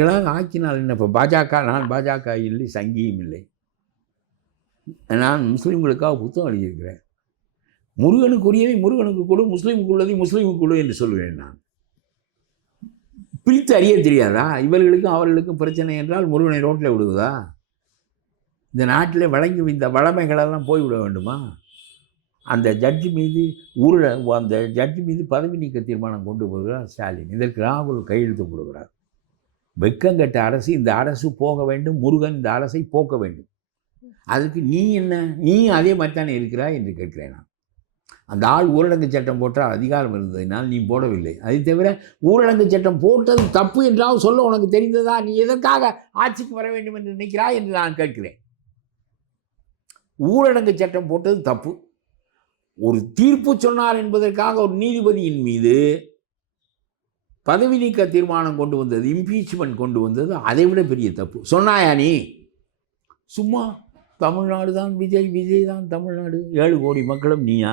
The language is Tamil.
ஆக்கினால் என்ன? இப்போ பாஜக, நான் பாஜக இல்லை, சங்கியும் இல்லை. நான் முஸ்லீம்களுக்காக புத்தகம் எழுதியிருக்கிறேன். முருகனுக்குரியதை முருகனுக்கு கொடு, முஸ்லீமுக்கு உள்ளதை முஸ்லீமுக்கு கொடு என்று சொல்கிறேன். நான் பிரித்து அறிய தெரியாதா? இவர்களுக்கும் அவர்களுக்கும் பிரச்சனை என்றால் முருகனை ரோட்டில் விடுவதா? இந்த நாட்டில் வழங்கி இந்த வளமைகளெல்லாம் போய்விட வேண்டுமா? அந்த ஜட்ஜி மீது அந்த ஜட்ஜி மீது பதவி நீக்க தீர்மானம் கொண்டு போகிறார் ஸ்டாலின். இதற்கு ராகுல் கையெழுத்து போடுகிறார். வெக்கங்கட்ட அரசு, இந்த அரசு போக வேண்டும், முருகன் இந்த அரசை போக்க வேண்டும். அதுக்கு நீ என்ன? நீ அதே மாதிரி தானே இருக்கிறாய் என்று கேட்கிறேன் நான். அந்த ஆள் ஊரடங்கு சட்டம் போட்டால் அதிகாரம் இருந்ததினால் நீ போடவில்லை. அதை தவிர ஊரடங்கு சட்டம் போட்டது தப்பு என்றால் சொல்ல உனக்கு தெரிந்ததா? நீ எதற்காக ஆட்சிக்கு வர வேண்டும் என்று நினைக்கிறாய் என்று நான் கேட்கிறேன். ஊரடங்கு சட்டம் போட்டது தப்பு. ஒரு தீர்ப்பு சொன்னார் என்பதற்காக ஒரு நீதிபதியின் மீது பதவி நீக்க தீர்மானம் கொண்டு வந்தது, இம்பீச்மெண்ட் கொண்டு வந்தது, அதை விட பெரிய தப்பு. சொன்னாயா நீ? சும்மா தமிழ்நாடு தான் விஜய், விஜய் தான் தமிழ்நாடு, 7 கோடி மக்களும் நீயா?